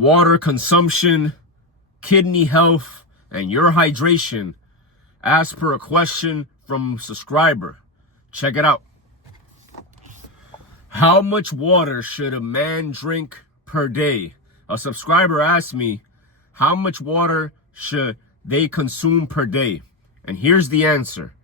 water consumption, kidney health, and your hydration as per a question from a subscriber. Check it out. How much water should a man drink per day? A subscriber asked me, how much water should they consume per day? And here's the answer.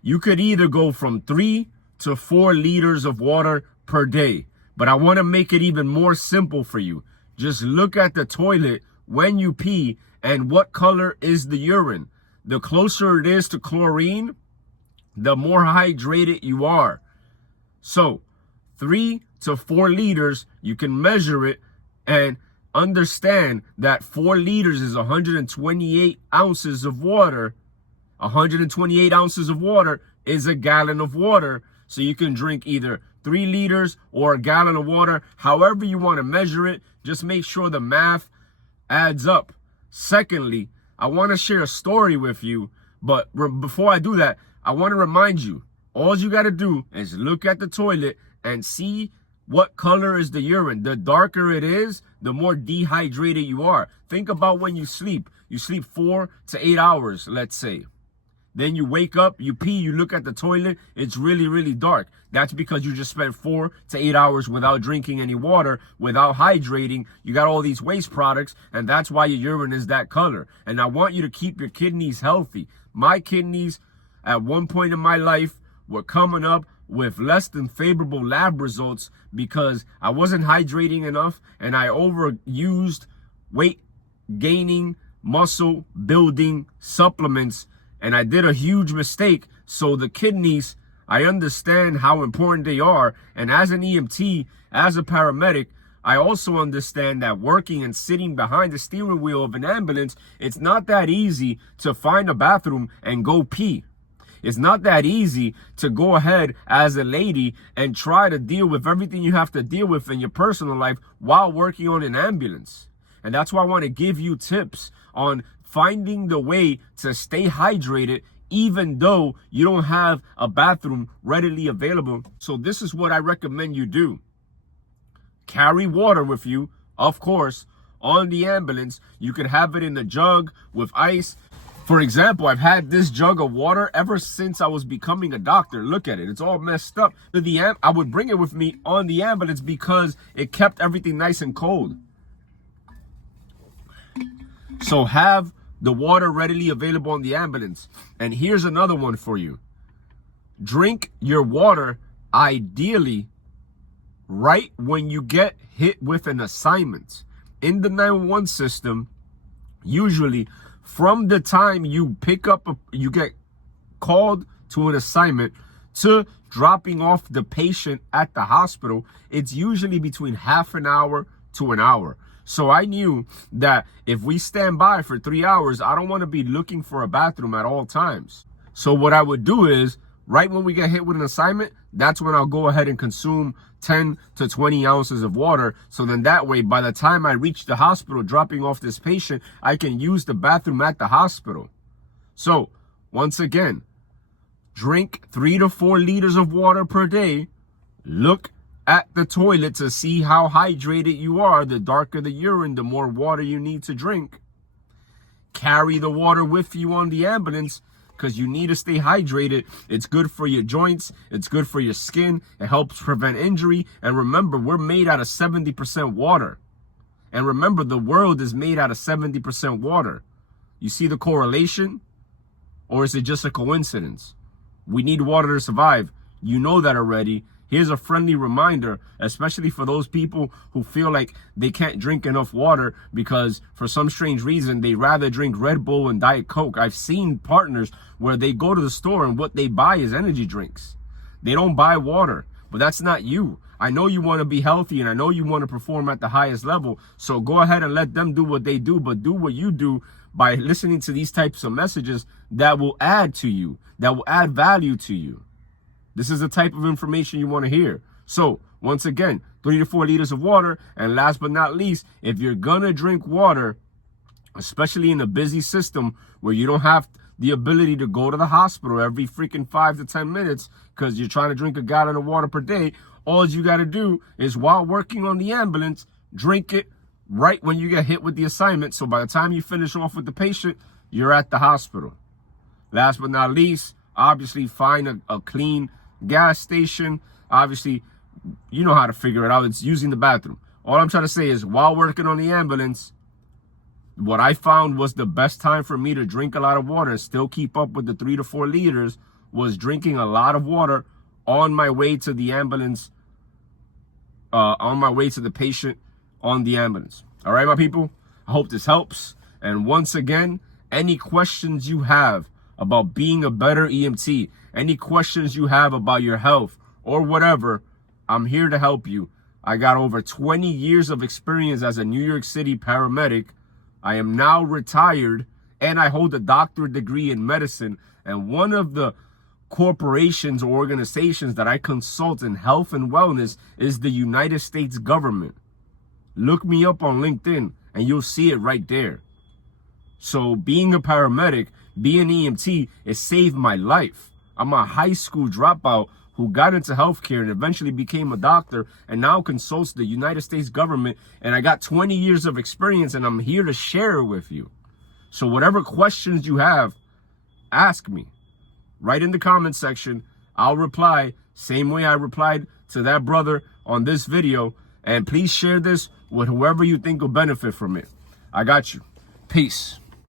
You could either go from 3 to 4 liters of water per day. But I want to make it even more simple for you. Just look at the toilet when you pee and what color is the urine. The closer it is to chlorine, the more hydrated you are. So 3 to 4 liters, you can measure it and understand that 4 liters is 128 ounces of water. 128 ounces of water is a gallon of water. So you can drink either 3 liters or a gallon of water, however you want to measure it. Just make sure the math adds up. Secondly, I want to share a story with you. But before I do that, I want to remind you, all you got to do is look at the toilet and see what color is the urine. The darker it is, the more dehydrated you are. Think about when you sleep. You sleep 4 to 8 hours, let's say. Then you wake up, you pee, you look at the toilet, it's really, really dark. That's because you just spent 4 to 8 hours without drinking any water, without hydrating. You got all these waste products, and that's why your urine is that color. And I want you to keep your kidneys healthy. My kidneys, at one point in my life, were coming up with less than favorable lab results because I wasn't hydrating enough, and I overused weight gaining, muscle building supplements. And I did a huge mistake. So the kidneys, I understand how important they are. And as an EMT, as a paramedic, I also understand that working and sitting behind the steering wheel of an ambulance, it's not that easy to find a bathroom and go pee. It's not that easy to go ahead as a lady and try to deal with everything you have to deal with in your personal life while working on an ambulance. And that's why I want to give you tips on finding the way to stay hydrated even though you don't have a bathroom readily available. So this is what I recommend you do. Carry water with you, of course, on the ambulance. You can have it in a jug with ice. For example, I've had this jug of water ever since I was becoming a doctor. Look at it. It's all messed up. I would bring it with me on the ambulance because it kept everything nice and cold. So have the water readily available on the ambulance. And here's another one for you. Drink your water ideally right when you get hit with an assignment. In the 911 system, usually from the time you you get called to an assignment to dropping off the patient at the hospital, it's usually between half an hour to an hour. So I knew that if we stand by for 3 hours, I don't want to be looking for a bathroom at all times. So what I would do is, right when we get hit with an assignment, that's when I'll go ahead and consume 10 to 20 ounces of water. So then that way, by the time I reach the hospital dropping off this patient, I can use the bathroom at the hospital. So once again, drink 3 to 4 liters of water per day. Look at the toilet to see how hydrated you are. The darker the urine, the more water you need to drink. Carry the water with you on the ambulance because you need to stay hydrated. It's good for your joints. It's good for your skin. It helps prevent injury. And remember, we're made out of 70% water. And remember, the world is made out of 70% water. You see the correlation? Or is it just a coincidence? We need water to survive. You know that already. Here's a friendly reminder, especially for those people who feel like they can't drink enough water because for some strange reason, they rather drink Red Bull and Diet Coke. I've seen partners where they go to the store and what they buy is energy drinks. They don't buy water, but that's not you. I know you want to be healthy and I know you want to perform at the highest level. So go ahead and let them do what they do, but do what you do by listening to these types of messages that will add to you, that will add value to you. This is the type of information you want to hear. So once again, 3 to 4 liters of water. And last but not least, if you're going to drink water, especially in a busy system where you don't have the ability to go to the hospital every freaking 5 to 10 minutes because you're trying to drink a gallon of water per day, all you got to do is while working on the ambulance, drink it right when you get hit with the assignment. So by the time you finish off with the patient, you're at the hospital. Last but not least, obviously find a clean gas station. Obviously, you know how to figure it out. It's using the bathroom. All I'm trying to say is, while working on the ambulance, what I found was the best time for me to drink a lot of water and still keep up with the 3 to 4 liters was drinking a lot of water on my way to the ambulance, on my way to the patient on the ambulance. All right, my people, I hope this helps. And once again, any questions you have about being a better EMT, any questions you have about your health or whatever, I'm here to help you. I got over 20 years of experience as a New York City paramedic. I am now retired and I hold a doctorate degree in medicine. And one of the corporations or organizations that I consult in health and wellness is the United States government. Look me up on LinkedIn and you'll see it right there. So being a paramedic, being EMT, it saved my life. I'm a high school dropout who got into healthcare and eventually became a doctor and now consults the United States government. And I got 20 years of experience and I'm here to share it with you. So whatever questions you have, ask me. Right in the comment section. I'll reply same way I replied to that brother on this video. And please share this with whoever you think will benefit from it. I got you. Peace.